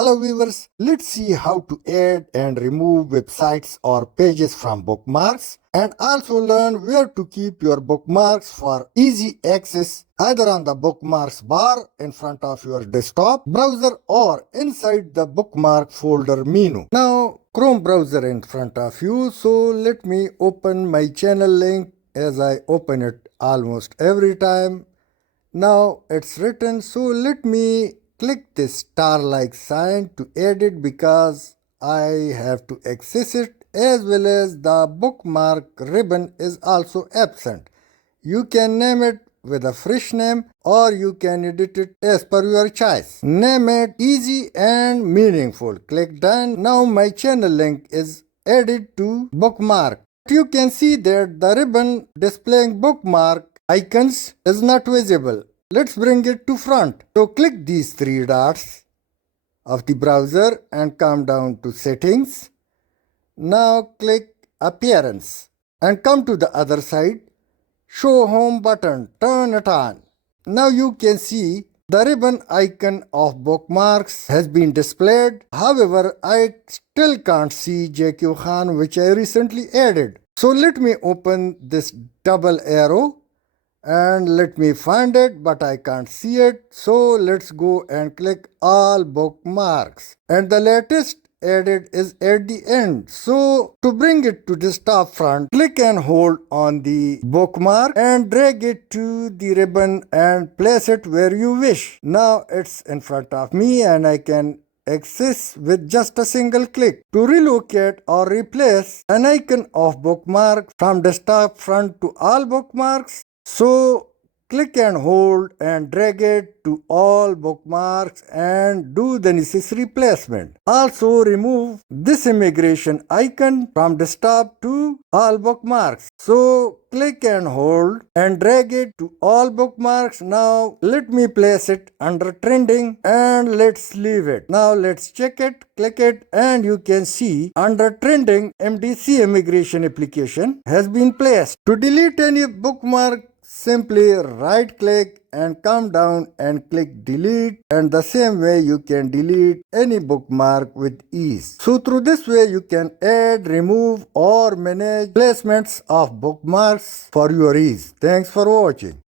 Hello viewers, let's see how to add and remove websites or pages from bookmarks and also learn where to keep your bookmarks for easy access either on the bookmarks bar in front of your desktop browser or inside the bookmark folder menu. Now Chrome browser in front of you, so let me open my channel link as I open it almost every time. Now it's written, so let me click this star-like sign to add it because I have to access it, as well as the bookmark ribbon is also absent. You can name it with a fresh name or you can edit it as per your choice. Name it easy and meaningful. Click done. Now my channel link is added to bookmark. You can see that the ribbon displaying bookmark icons is not visible. Let's bring it to front. So click these three dots of the browser and come down to settings. Now click appearance and come to the other side. Show home button, turn it on. Now you can see the ribbon icon of bookmarks has been displayed. However, I still can't see JQ Khan, which I recently added. So let me open this double arrow and let me find it, but I can't see it. So let's go and click all bookmarks. And the latest added is at the end. So to bring it to the top front, click and hold on the bookmark and drag it to the ribbon and place it where you wish. Now it's in front of me and I can access with just a single click. To relocate or replace an icon of bookmark from desktop front to all bookmarks, so click and hold and drag it to all bookmarks and do the necessary placement. Also remove this immigration icon from desktop to all bookmarks. So click and hold and drag it to all bookmarks. Now let me place it under trending and let's leave it. Now let's check it, click it, and you can see under trending MDC immigration application has been placed. To delete any bookmark, simply right click and come down and click delete, and the same way you can delete any bookmark with ease. So through this way you can add, remove or manage placements of bookmarks for your ease. Thanks for watching.